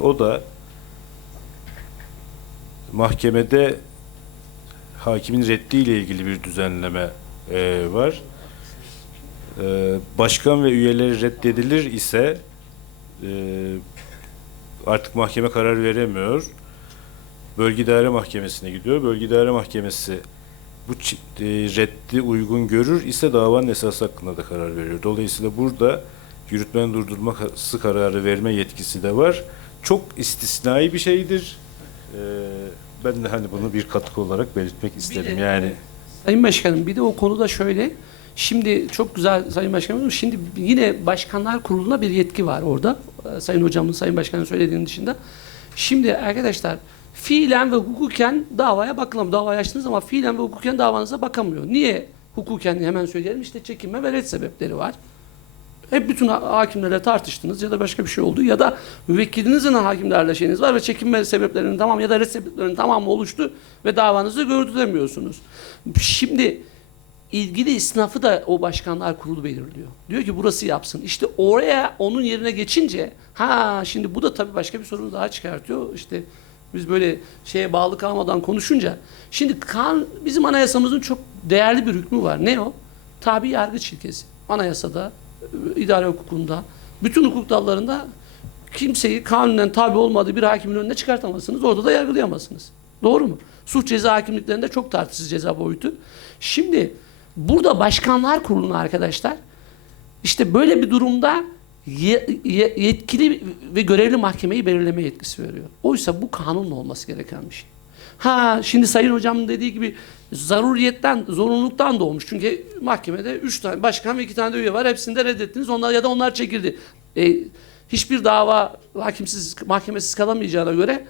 O da mahkemede hakimin reddiyle ilgili bir düzenleme e, var. E, başkan ve üyeleri reddedilir ise e, artık mahkeme karar veremiyor. Bölge İdare Mahkemesi'ne gidiyor. Bölge İdare Mahkemesi bu e, reddi uygun görür ise davanın esas hakkında da karar veriyor. Dolayısıyla burada yürütmenin durdurması kararı verme yetkisi de var. Çok istisnai bir şeydir. Ee, ben de hani bunu bir katkı olarak belirtmek isterim. de- Yani Sayın Başkanım bir de o konuda şöyle. Şimdi çok güzel Sayın Başkanım. Şimdi yine Başkanlar Kurulu'na bir yetki var orada. Ee, Sayın Hocamın, Sayın Başkanın söylediğinin dışında. Şimdi arkadaşlar fiilen ve hukuken davaya bakılamıyor. Davayı açtınız ama fiilen ve hukuken davanıza bakamıyor. Niye hukuken hemen söyleyelim? İşte çekinme ve red sebepleri var. Hep bütün ha- hakimlerle tartıştınız ya da başka bir şey oldu ya da müvekkilinizin hakimlerle şeyiniz var ve çekinme sebeplerinin tamam ya da red sebeplerinin tamamı oluştu ve davanızı gördüremiyorsunuz. Şimdi ilgili isnafı da o başkanlar kurulu belirliyor. Diyor ki burası yapsın. İşte oraya onun yerine geçince ha şimdi bu da tabii başka bir sorunu daha çıkartıyor. İşte biz böyle şeye bağlı kalmadan konuşunca şimdi kan bizim anayasamızın çok değerli bir hükmü var. Ne o? Tabi yargıç ilkesi. Anayasada, idare hukukunda, bütün hukuk dallarında kimseyi kanunen tabi olmadığı bir hakimin önüne çıkartamazsınız. Orada da yargılayamazsınız. Doğru mu? Suç ceza hakimliklerinde çok tartışsız ceza boyutu. Şimdi burada başkanlar kuruluna arkadaşlar işte böyle bir durumda ye- ye- yetkili ve görevli mahkemeyi belirleme yetkisi veriyor. Oysa bu kanunla olması gereken bir şey. Ha şimdi Sayın Hocam'ın dediği gibi zaruriyetten, zorunluluktan doğmuş. Çünkü mahkemede üç tane başkan ve iki tane de üye var. Hepsini de reddettiniz. Onlar ya da onlar çekildi. E, hiçbir dava hakimsiz, mahkemesiz kalamayacağına göre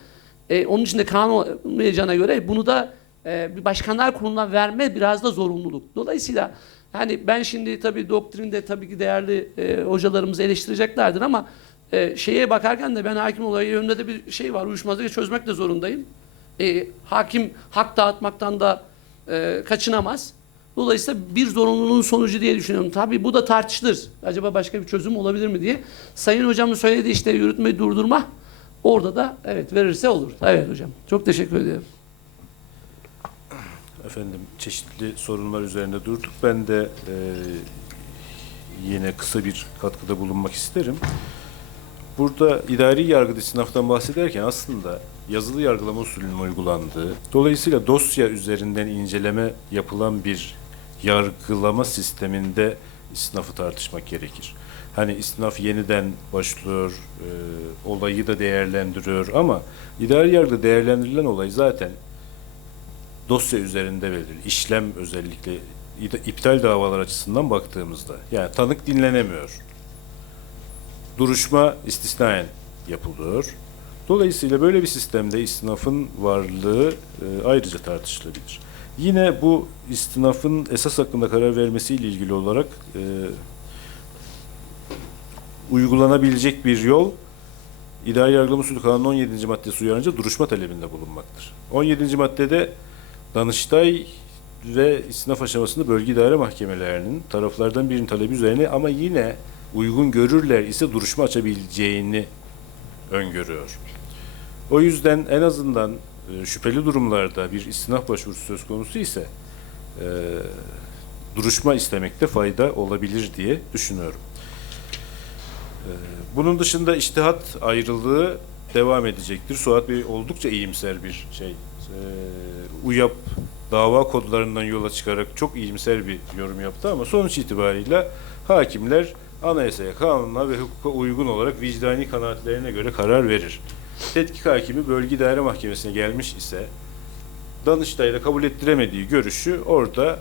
e, onun içinde kanun olmayacağına göre bunu da e, başkanlar kuruluna verme biraz da zorunluluk. Dolayısıyla yani ben şimdi tabii doktrinde tabii ki değerli e, hocalarımız eleştireceklerdir ama e, şeye bakarken de ben hakim olayı yönünde de bir şey var. Uyuşmazlığı çözmek de zorundayım. E, hakim hak dağıtmaktan da e, kaçınamaz. Dolayısıyla bir zorunluluğun sonucu diye düşünüyorum. Tabii bu da tartışılır. Acaba başka bir çözüm olabilir mi diye. Sayın hocamın söylediği işte yürütmeyi durdurma orada da evet verirse olur. Evet hocam. Çok teşekkür ederim. efendim çeşitli sorunlar üzerinde durduk. Ben de e, yine kısa bir katkıda bulunmak isterim. Burada idari yargıda sınavdan bahsederken aslında yazılı yargılama usulünün uygulandığı, dolayısıyla dosya üzerinden inceleme yapılan bir yargılama sisteminde istinafı tartışmak gerekir. Hani istinaf yeniden başlıyor, e, olayı da değerlendiriyor ama idari yargıda değerlendirilen olay zaten dosya üzerinde verilir. İşlem özellikle iptal davalar açısından baktığımızda. Yani tanık dinlenemiyor. Duruşma istisnaen yapılıyor. Dolayısıyla böyle bir sistemde istinafın varlığı e, ayrıca tartışılabilir. Yine bu istinafın esas hakkında karar vermesiyle ilgili olarak e, uygulanabilecek bir yol İdari Yargılama Usulü Kanunu 17. maddesi uyarınca duruşma talebinde bulunmaktır. 17. maddede Danıştay ve istinaf aşamasında bölge idare mahkemelerinin taraflardan birinin talebi üzerine ama yine uygun görürler ise duruşma açabileceğini öngörüyor. O yüzden en azından e, şüpheli durumlarda bir istinaf başvurusu söz konusu ise e, duruşma istemekte fayda olabilir diye düşünüyorum. E, bunun dışında iştihat ayrılığı devam edecektir. Suat Bey oldukça iyimser bir şey. E, UYAP dava kodlarından yola çıkarak çok iyimser bir yorum yaptı ama sonuç itibariyle hakimler anayasaya, kanuna ve hukuka uygun olarak vicdani kanaatlerine göre karar verir. Tetkik hakimi bölge idare mahkemesine gelmiş ise Danıştay'da kabul ettiremediği görüşü orada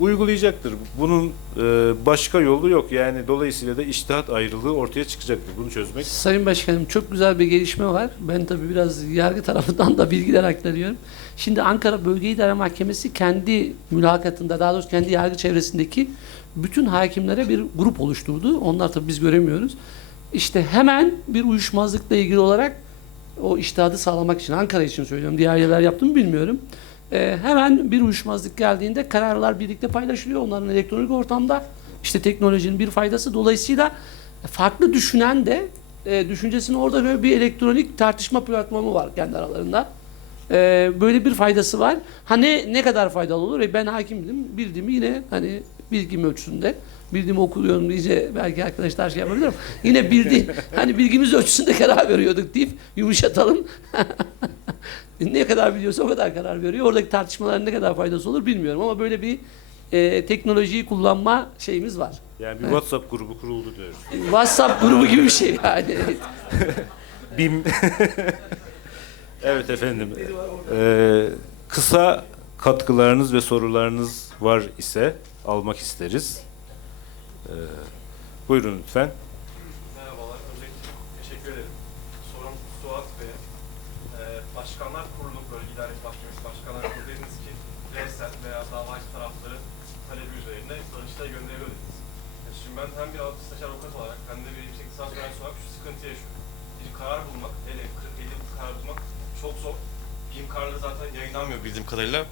uygulayacaktır. Bunun e, başka yolu yok. Yani dolayısıyla da iştihat ayrılığı ortaya çıkacaktır. Bunu çözmek Sayın Başkanım çok güzel bir gelişme var. Ben tabii biraz yargı tarafından da bilgiler aktarıyorum. Şimdi Ankara Bölge İdare Mahkemesi kendi mülakatında daha doğrusu kendi yargı çevresindeki bütün hakimlere bir grup oluşturdu. Onlar tabii biz göremiyoruz. İşte hemen bir uyuşmazlıkla ilgili olarak o iştihadı sağlamak için Ankara için söylüyorum. Diğer yerler yaptım bilmiyorum. Ee, hemen bir uyuşmazlık geldiğinde kararlar birlikte paylaşılıyor. Onların elektronik ortamda işte teknolojinin bir faydası dolayısıyla farklı düşünen de e, düşüncesini orada böyle bir elektronik tartışma platformu var kendi aralarında. E, böyle bir faydası var. Ha ne, ne kadar faydalı olur? E, ben hakimdim. Bildiğimi yine hani bilgim ölçüsünde. Bildiğimi okuluyorum iyice belki arkadaşlar şey yapabilir ama yine bildiğim hani bilgimiz ölçüsünde karar veriyorduk deyip yumuşatalım. ne kadar biliyorsa o kadar karar veriyor. Oradaki tartışmaların ne kadar faydası olur bilmiyorum ama böyle bir e, teknolojiyi kullanma şeyimiz var. Yani bir WhatsApp grubu kuruldu diyoruz. WhatsApp grubu gibi bir şey yani. BİM. Evet efendim. Ee, kısa katkılarınız ve sorularınız var ise almak isteriz. Ee, buyurun lütfen. Merhabalar, öncelikle teşekkür ederim. Sorum Suat Bey'e. Ee, Başkanlar Kurulu, Bölge İdaresi Mahkemesi Başkanlar Kurulu dediniz ki rehsen veya davacı tarafları talebi üzerine Danıştay'a gönderiyor dediniz. Şimdi ben hem bir avukat olarak hem de bir yüksek lisans öğrencisi olarak şu sıkıntı yaşıyorum. Bir karar bulmak, hele 40 50 karar bulmak çok zor. BİM kararları zaten yayınlanmıyor bildiğim kadarıyla.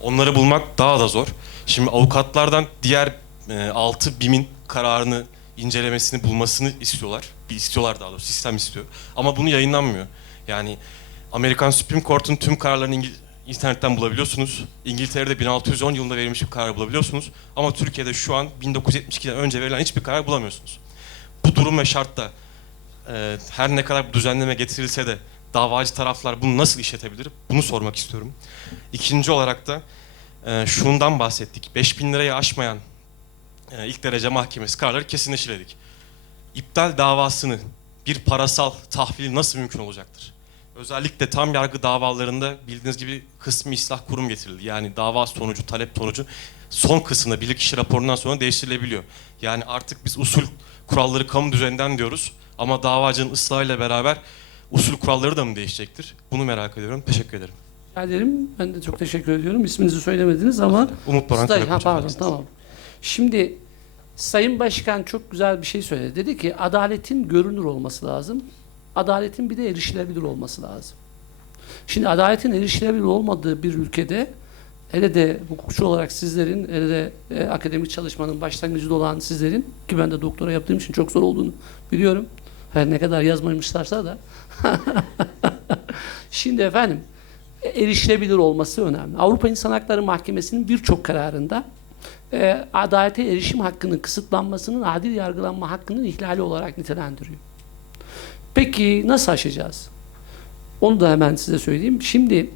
Onları bulmak daha da zor. Şimdi avukatlardan diğer e, 6 BİM'in kararını incelemesini bulmasını istiyorlar. Bir istiyorlar daha doğrusu sistem istiyor. Ama bunu yayınlanmıyor. Yani Amerikan Supreme Court'un tüm kararlarını İngil- internetten bulabiliyorsunuz. İngiltere'de 1610 yılında verilmiş bir karar bulabiliyorsunuz. Ama Türkiye'de şu an 1972'den önce verilen hiçbir karar bulamıyorsunuz. Bu durum ve şartta e, her ne kadar düzenleme getirilse de davacı taraflar bunu nasıl işletebilir? Bunu sormak istiyorum. İkinci olarak da e, şundan bahsettik. 5000 lirayı aşmayan e, ilk derece mahkemesi kararları kesinleştirdik. İptal davasını bir parasal tahvil nasıl mümkün olacaktır? Özellikle tam yargı davalarında bildiğiniz gibi kısmi ıslah kurum getirildi. Yani dava sonucu, talep sonucu son kısımda bilirkişi raporundan sonra değiştirilebiliyor. Yani artık biz usul kuralları kamu düzeninden diyoruz ama davacının ıslahıyla beraber usul kuralları da mı değişecektir? Bunu merak ediyorum. Teşekkür ederim. Rica ederim. Ben de çok teşekkür ediyorum. İsminizi söylemediniz ama Umut Boran Staj- ha, Karakoç pardon tamam. Şimdi Sayın Başkan çok güzel bir şey söyledi. Dedi ki adaletin görünür olması lazım. Adaletin bir de erişilebilir olması lazım. Şimdi adaletin erişilebilir olmadığı bir ülkede hele de hukukçu olarak sizlerin, hele de e, akademik çalışmanın başlangıcında olan sizlerin ki ben de doktora yaptığım için çok zor olduğunu biliyorum. Her ne kadar yazmamışlarsa da. Şimdi efendim erişilebilir olması önemli. Avrupa İnsan Hakları Mahkemesi'nin birçok kararında e, adalete erişim hakkının kısıtlanmasının adil yargılanma hakkının ihlali olarak nitelendiriyor. Peki nasıl aşacağız? Onu da hemen size söyleyeyim. Şimdi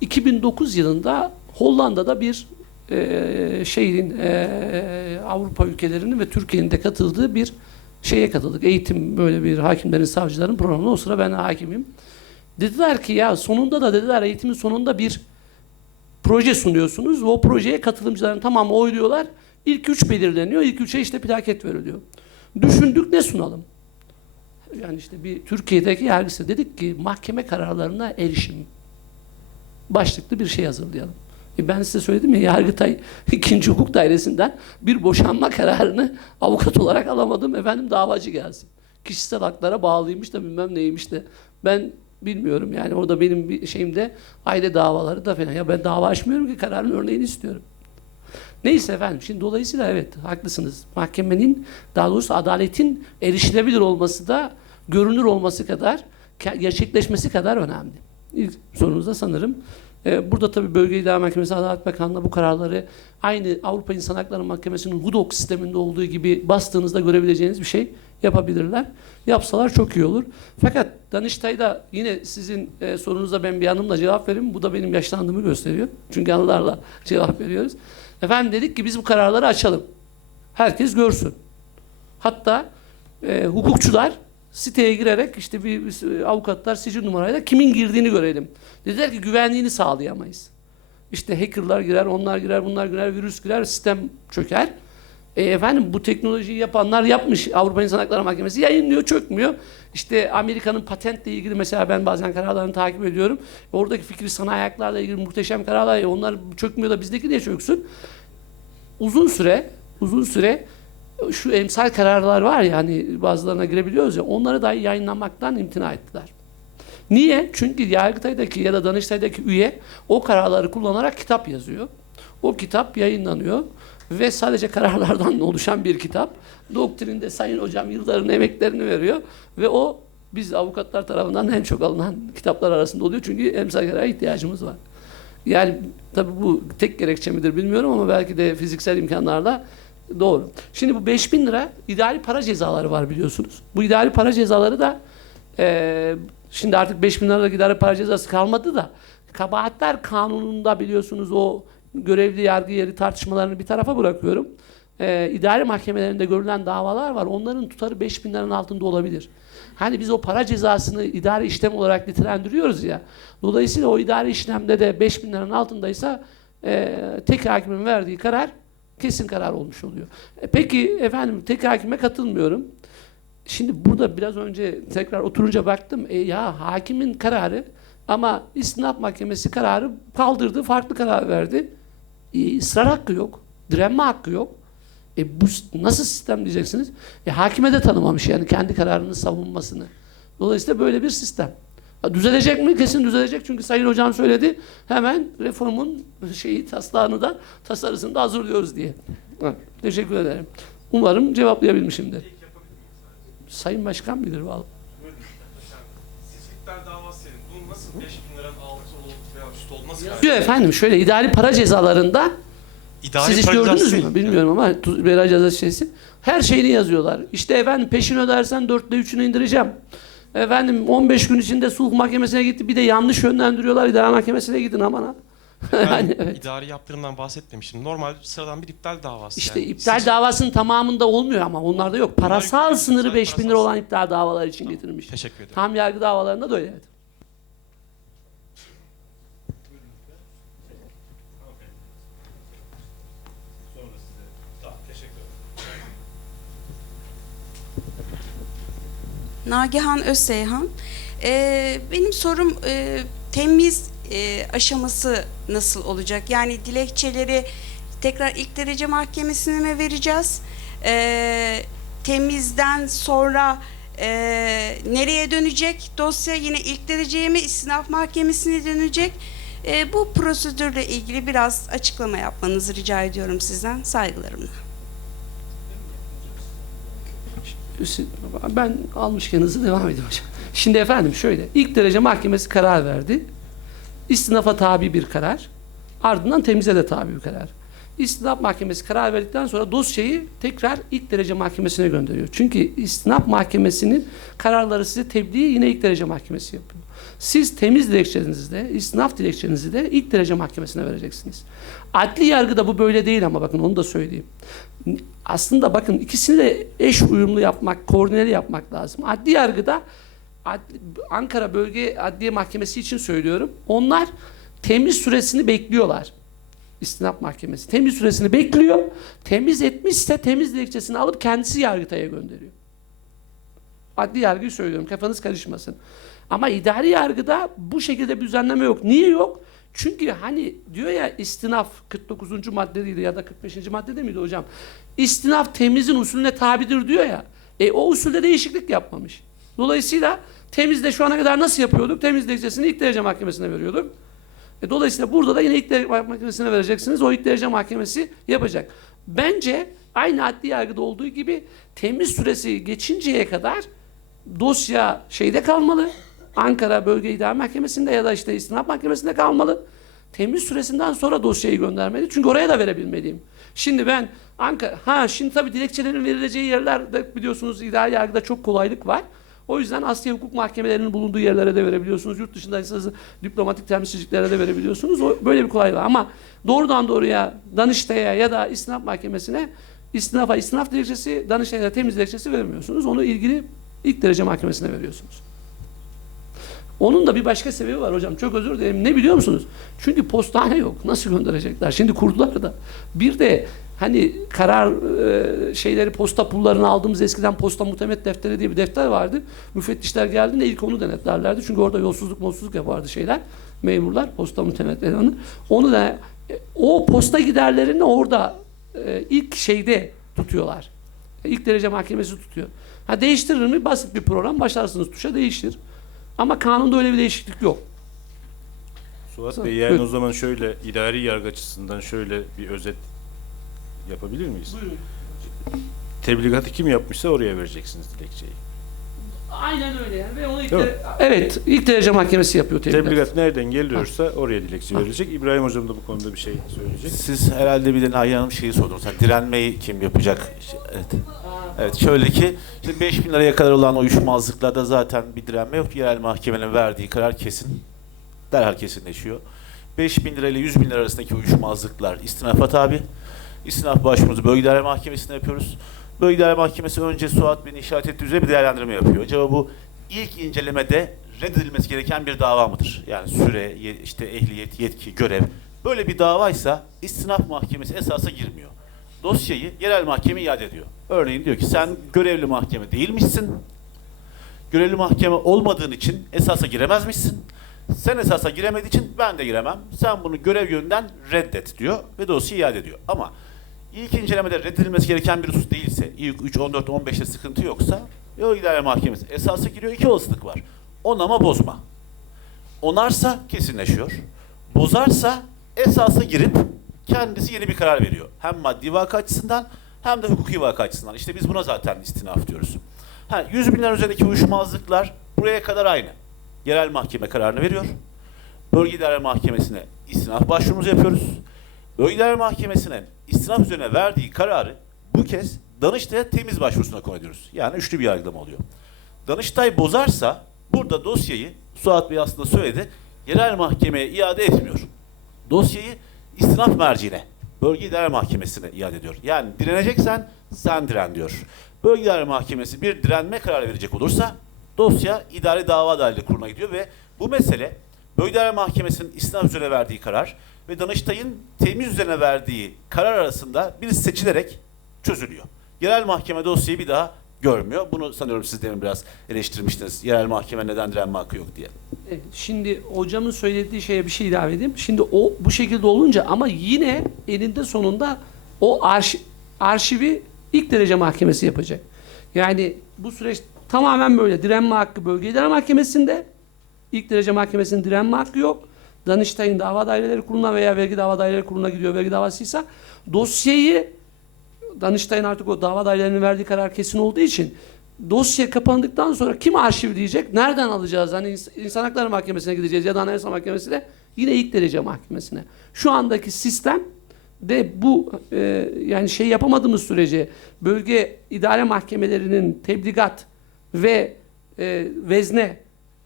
2009 yılında Hollanda'da bir e, şehrin e, Avrupa ülkelerinin ve Türkiye'nin de katıldığı bir şeye katıldık. Eğitim böyle bir hakimlerin, savcıların programına. O sıra ben hakimim. Dediler ki ya sonunda da dediler eğitimin sonunda bir proje sunuyorsunuz o projeye katılımcıların tamamı oyluyorlar. İlk üç belirleniyor. İlk üçe işte plaket veriliyor. Düşündük ne sunalım? Yani işte bir Türkiye'deki yargısı dedik ki mahkeme kararlarına erişim başlıklı bir şey hazırlayalım. E ben size söyledim ya Yargıtay 2. Hukuk Dairesi'nden bir boşanma kararını avukat olarak alamadım. Efendim davacı gelsin. Kişisel haklara bağlıymış da bilmem neymiş de. Ben bilmiyorum yani orada benim bir şeyimde aile davaları da falan. Ya ben dava açmıyorum ki kararın örneğini istiyorum. Neyse efendim şimdi dolayısıyla evet haklısınız. Mahkemenin daha doğrusu adaletin erişilebilir olması da görünür olması kadar gerçekleşmesi kadar önemli. İlk sorunuzda sanırım. Ee, burada tabii Bölge İdare Mahkemesi Adalet Bakanlığı bu kararları aynı Avrupa İnsan Hakları Mahkemesi'nin HUDOK sisteminde olduğu gibi bastığınızda görebileceğiniz bir şey yapabilirler. Yapsalar çok iyi olur. Fakat Danıştay'da yine sizin e, sorunuza ben bir anımla cevap vereyim. Bu da benim yaşlandığımı gösteriyor. Çünkü anılarla cevap veriyoruz. Efendim dedik ki biz bu kararları açalım. Herkes görsün. Hatta e, hukukçular siteye girerek işte bir, bir avukatlar sicil numarayla kimin girdiğini görelim. Dediler ki güvenliğini sağlayamayız. İşte hackerlar girer, onlar girer, bunlar girer, virüs girer, sistem çöker. E efendim bu teknolojiyi yapanlar yapmış Avrupa İnsan Hakları Mahkemesi yayınlıyor, çökmüyor. İşte Amerika'nın patentle ilgili mesela ben bazen kararlarını takip ediyorum. Oradaki fikri sanayi haklarla ilgili muhteşem kararlar onlar çökmüyor da bizdeki de çöksün. Uzun süre, uzun süre şu emsal kararlar var ya hani bazılarına girebiliyoruz ya onları dahi yayınlamaktan imtina ettiler. Niye? Çünkü Yargıtay'daki ya da Danıştay'daki üye o kararları kullanarak kitap yazıyor. O kitap yayınlanıyor ve sadece kararlardan oluşan bir kitap. Doktrinde Sayın Hocam yılların emeklerini veriyor ve o biz avukatlar tarafından en çok alınan kitaplar arasında oluyor. Çünkü emsal karara ihtiyacımız var. Yani tabii bu tek gerekçe midir bilmiyorum ama belki de fiziksel imkanlarla doğru. Şimdi bu 5000 lira idari para cezaları var biliyorsunuz. Bu idari para cezaları da eee, şimdi artık 5000 liralık idari para cezası kalmadı da kabahatler kanununda biliyorsunuz o görevli yargı yeri tartışmalarını bir tarafa bırakıyorum. Eee idari mahkemelerinde görülen davalar var. Onların tutarı 5000 liranın altında olabilir. Hani biz o para cezasını idari işlem olarak nitelendiriyoruz ya. Dolayısıyla o idari işlemde de 5000 liranın altındaysa eee tek hakimin verdiği karar kesin karar olmuş oluyor. E, peki efendim tek hakime katılmıyorum. Şimdi burada biraz önce tekrar oturunca baktım. E, ya hakimin kararı ama istinaf mahkemesi kararı kaldırdı, farklı karar verdi. E, ısrar hakkı yok, direnme hakkı yok. E, bu nasıl sistem diyeceksiniz? E, hakime de tanımamış yani kendi kararını savunmasını. Dolayısıyla böyle bir sistem. Düzelecek mi? Kesin düzelecek. Çünkü Sayın Hocam söyledi. Hemen reformun şeyi taslağını da tasarısını da hazırlıyoruz diye. Ha, teşekkür ederim. Umarım cevaplayabilmişimdir. Sayın Başkan bilir. Efendim, Sizlikler davası senin. Bunun nasıl 5000 liranın altı olup veya üstü olması gerekiyor? efendim şöyle idari para cezalarında İdari siz hiç para gördünüz mü bilmiyorum ama tu- vera cezası şeysi her şeyini yazıyorlar. İşte efendim peşin ödersen dörtte üçünü indireceğim. Efendim 15 gün içinde sulh mahkemesine gitti bir de yanlış yönlendiriyorlar idare mahkemesine gidin aman ha. Ben yani, evet. idari yaptırımdan bahsetmemiştim. Normal sıradan bir iptal davası. İşte yani. iptal Siz- davasının tamamında olmuyor ama onlarda yok. Parasal Bunlar- sınırı Parasal 5000 lira olan iptal davalar için getirmiş. Teşekkür ederim. Tam yargı davalarında da öyle. evet. Sonra size. Tamam, teşekkür ederim. Nagihan Özseyhan. Ee, benim sorum e, temiz e, aşaması nasıl olacak? Yani dilekçeleri tekrar ilk derece mahkemesine mi vereceğiz? Ee, temizden sonra e, nereye dönecek? Dosya yine ilk dereceye mi, istinaf mahkemesine dönecek? E, bu prosedürle ilgili biraz açıklama yapmanızı rica ediyorum sizden. Saygılarımla. Ben almışken hızlı devam edeyim hocam. Şimdi efendim şöyle. ilk derece mahkemesi karar verdi. İstinafa tabi bir karar. Ardından temize de tabi bir karar. İstinaf mahkemesi karar verdikten sonra dosyayı tekrar ilk derece mahkemesine gönderiyor. Çünkü istinaf mahkemesinin kararları size tebliği yine ilk derece mahkemesi yapıyor. Siz temiz dilekçenizi de, istinaf dilekçenizi de ilk derece mahkemesine vereceksiniz. Adli yargıda bu böyle değil ama bakın onu da söyleyeyim. Aslında bakın ikisini de eş uyumlu yapmak, koordineli yapmak lazım. Adli yargıda Adli- Ankara Bölge Adliye Mahkemesi için söylüyorum. Onlar temiz süresini bekliyorlar. İstinaf Mahkemesi. Temiz süresini bekliyor. Temiz etmişse temiz dilekçesini alıp kendisi Yargıtay'a gönderiyor. Adli yargıyı söylüyorum. Kafanız karışmasın. Ama idari yargıda bu şekilde bir düzenleme yok. Niye yok? Çünkü hani diyor ya istinaf 49. maddedeydi ya da 45. maddede miydi hocam? İstinaf temizin usulüne tabidir diyor ya. E o usulde değişiklik yapmamış. Dolayısıyla temizde şu ana kadar nasıl yapıyorduk? Temiz dilekçesini ilk derece mahkemesine veriyorduk. E, dolayısıyla burada da yine ilk derece mahkemesine vereceksiniz. O ilk derece mahkemesi yapacak. Bence aynı adli yargıda olduğu gibi temiz süresi geçinceye kadar dosya şeyde kalmalı. Ankara Bölge İdare Mahkemesi'nde ya da işte istinaf mahkemesinde kalmalı. Temiz süresinden sonra dosyayı göndermeli. Çünkü oraya da verebilmeliyim. Şimdi ben Ankara, ha şimdi tabii dilekçelerin verileceği yerlerde biliyorsunuz idari yargıda çok kolaylık var. O yüzden Asya Hukuk Mahkemelerinin bulunduğu yerlere de verebiliyorsunuz. Yurt dışındaysanız diplomatik temsilciliklere de verebiliyorsunuz. O, böyle bir kolaylık var. Ama doğrudan doğruya Danıştay'a ya da istinaf mahkemesine istinafa istinaf dilekçesi, Danıştay'a da temiz dilekçesi vermiyorsunuz. Onu ilgili ilk derece mahkemesine veriyorsunuz. Onun da bir başka sebebi var hocam. Çok özür dilerim. Ne biliyor musunuz? Çünkü postane yok. Nasıl gönderecekler? Şimdi kurdular da. Bir de hani karar e, şeyleri posta pullarını aldığımız eskiden posta muhtemet defteri diye bir defter vardı. Müfettişler geldiğinde ilk onu denetlerlerdi. Çünkü orada yolsuzluk molsuzluk yapardı şeyler. Memurlar posta muhtemetleri onu. Onu da e, o posta giderlerini orada e, ilk şeyde tutuyorlar. İlk derece mahkemesi tutuyor. Ha değiştirir mi? Basit bir program. Başlarsınız tuşa değiştir. Ama kanunda öyle bir değişiklik yok. Suat Bey yani Buyurun. o zaman şöyle idari yargı açısından şöyle bir özet yapabilir miyiz? Tebligatı kim yapmışsa oraya vereceksiniz dilekçeyi. Aynen öyle yani. Ve onu ilk Değil mi? de- evet ilk derece mahkemesi yapıyor tebligat. Tebligat nereden geliyorsa oraya dilekçe verilecek. İbrahim Hocam da bu konuda bir şey söyleyecek. Siz herhalde bir de Nahiye Hanım şeyi sordunuz. Hani direnmeyi kim yapacak? Evet. Evet şöyle ki işte 5 bin liraya kadar olan uyuşmazlıklarda zaten bir direnme yok. Yerel mahkemenin verdiği karar kesin. Derhal kesinleşiyor. 5 bin lira ile 100 bin lira arasındaki uyuşmazlıklar istinafa tabi. İstinaf başvurumuzu Bölge İdare Mahkemesi'ne yapıyoruz. Bölge İdare Mahkemesi önce Suat Bey'in işaret ettiği üzere bir değerlendirme yapıyor. Acaba bu ilk incelemede reddedilmesi gereken bir dava mıdır? Yani süre, işte ehliyet, yetki, görev. Böyle bir davaysa istinaf mahkemesi esasa girmiyor. Dosyayı yerel mahkeme iade ediyor. Örneğin diyor ki sen görevli mahkeme değilmişsin. Görevli mahkeme olmadığın için esasa giremezmişsin. Sen esasa giremediği için ben de giremem. Sen bunu görev yönünden reddet diyor ve dosyayı iade ediyor. Ama ilk incelemede reddedilmesi gereken bir husus değilse, ilk 3, 14, 15'te sıkıntı yoksa Yol İdare Mahkemesi esasa giriyor. iki olasılık var. Onama bozma. Onarsa kesinleşiyor. Bozarsa esasa girip kendisi yeni bir karar veriyor. Hem maddi vaka açısından hem de hukuki vaka açısından. İşte biz buna zaten istinaf diyoruz. Ha, 100 bin lira üzerindeki uyuşmazlıklar buraya kadar aynı. Yerel mahkeme kararını veriyor. Bölge İdare Mahkemesi'ne istinaf başvurumuzu yapıyoruz. Bölge İdare Mahkemesi'nin istinaf üzerine verdiği kararı bu kez Danıştay'a temiz başvurusuna konu ediyoruz. Yani üçlü bir yargılama oluyor. Danıştay bozarsa burada dosyayı Suat Bey aslında söyledi. Yerel mahkemeye iade etmiyor. Dosyayı istinaf merciine, bölge idare mahkemesine iade ediyor. Yani direneceksen sen diren diyor. Bölge idare mahkemesi bir direnme kararı verecek olursa dosya idari dava adaleti kuruluna gidiyor ve bu mesele bölge idare mahkemesinin istinaf üzerine verdiği karar ve Danıştay'ın temiz üzerine verdiği karar arasında bir seçilerek çözülüyor. Yerel mahkeme dosyayı bir daha görmüyor. Bunu sanıyorum siz demin biraz eleştirmiştiniz. Yerel mahkeme neden direnme hakkı yok diye. Evet, Şimdi hocamın söylediği şeye bir şey ilave edeyim. Şimdi o bu şekilde olunca ama yine elinde sonunda o arşi- arşivi ilk derece mahkemesi yapacak. Yani bu süreç tamamen böyle. Direnme hakkı bölge idare mahkemesinde. ilk derece mahkemesinin direnme hakkı yok. Danıştay'ın dava daireleri kuruluna veya vergi dava daireleri kuruluna gidiyor vergi davasıysa dosyayı Danıştay'ın artık o dava dairelerinin verdiği karar kesin olduğu için dosya kapandıktan sonra kim arşivleyecek? Nereden alacağız? Hani ins- İnsan Hakları Mahkemesi'ne gideceğiz ya da Anayasa Mahkemesi'ne yine ilk derece mahkemesine. Şu andaki sistem de bu e, yani şey yapamadığımız sürece bölge idare mahkemelerinin tebligat ve e, vezne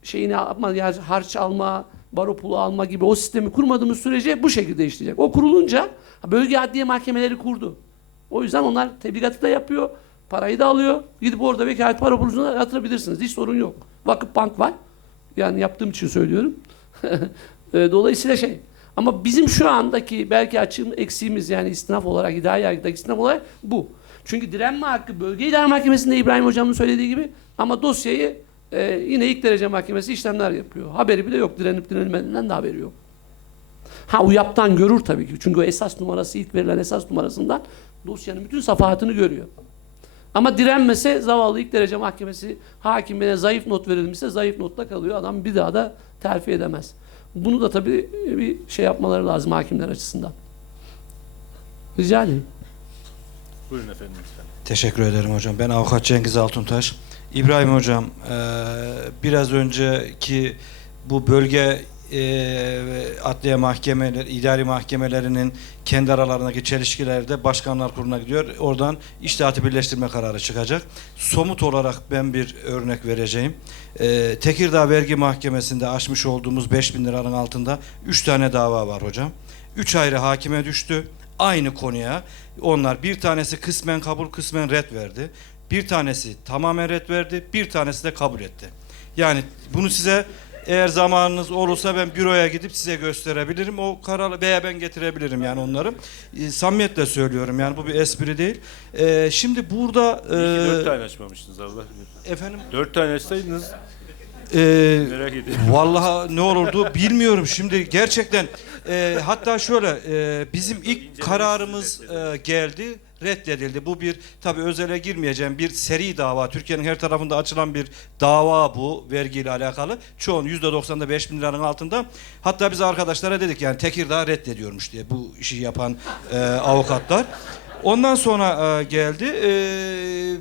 şeyini yapma, harç alma, baro pulu alma gibi o sistemi kurmadığımız sürece bu şekilde işleyecek. O kurulunca bölge adliye mahkemeleri kurdu. O yüzden onlar tebligatı da yapıyor, parayı da alıyor. Gidip orada vekalet para puluna yatırabilirsiniz. Hiç sorun yok. Vakıf Bank var. Yani yaptığım için söylüyorum. E, Dolayısıyla şey. Ama bizim şu andaki belki açığım eksiğimiz yani istinaf olarak, idare yargıdaki istinaf olarak bu. Çünkü direnme hakkı bölge idare mahkemesinde İbrahim hocamın söylediği gibi ama dosyayı e, yine ilk derece mahkemesi işlemler yapıyor. Haberi bile yok. Direnip direnilmediğinden de haberi yok. Ha UYAP'tan görür tabii ki. Çünkü o esas numarası ilk verilen esas numarasından dosyanın bütün safahatını görüyor. Ama direnmese zavallı ilk derece mahkemesi hakimine zayıf not verilmişse zayıf notla kalıyor. Adam bir daha da terfi edemez. Bunu da tabii bir şey yapmaları lazım hakimler açısından. Rica ederim. Buyurun efendim. Teşekkür ederim hocam. Ben avukat Cengiz Altuntaş. İbrahim hocam, eee, biraz önceki bu bölge eee adliye mahkemeler, idari mahkemelerinin kendi aralarındaki çelişkilerde başkanlar kuruluna gidiyor. Oradan iştihatı birleştirme kararı çıkacak. Somut olarak ben bir örnek vereceğim. Eee, Tekirdağ Vergi Mahkemesi'nde açmış olduğumuz 5000 liranın altında 3 tane dava var hocam. 3 ayrı hakime düştü. Aynı konuya. Onlar bir tanesi kısmen kabul kısmen red verdi. Bir tanesi tamamen red verdi. Bir tanesi de kabul etti. Yani bunu size eğer zamanınız olursa ben büroya gidip size gösterebilirim. O kararı veya ben getirebilirim yani onları. E, samimiyetle söylüyorum yani bu bir espri değil. E, şimdi burada ki dört e, tane açmamışsınız Allah bilir. efendim Dört tane açsaydınız e, merak ediyorum. Vallahi ne olurdu bilmiyorum. Şimdi gerçekten e, hatta şöyle e, bizim ilk kararımız e, geldi reddedildi. Bu bir tabi özele girmeyeceğim bir seri dava. Türkiye'nin her tarafında açılan bir dava bu vergiyle alakalı. Çoğun %90'da 5 bin liranın altında. Hatta biz arkadaşlara dedik yani Tekirdağ reddediyormuş diye bu işi yapan e, avukatlar. Ondan sonra e, geldi. E,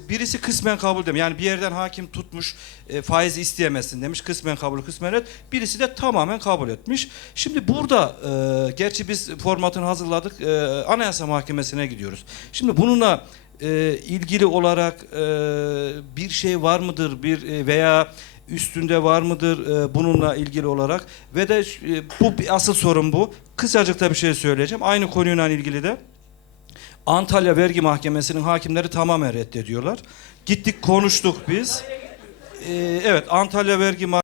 birisi kısmen kabul demiş. Yani bir yerden hakim tutmuş e, faiz isteyemezsin demiş. Kısmen kabul, kısmen red. Birisi de tamamen kabul etmiş. Şimdi burada e, gerçi biz formatını hazırladık. E, Anayasa Mahkemesi'ne gidiyoruz. Şimdi bununla e, ilgili olarak e, bir şey var mıdır? Bir e, veya üstünde var mıdır e, bununla ilgili olarak ve de e, bu asıl sorun bu. Kısacık da bir şey söyleyeceğim. Aynı konuyla ilgili de Antalya Vergi Mahkemesi'nin hakimleri tamamen reddediyorlar. Gittik konuştuk biz. Ee, evet Antalya Vergi Mahkemesi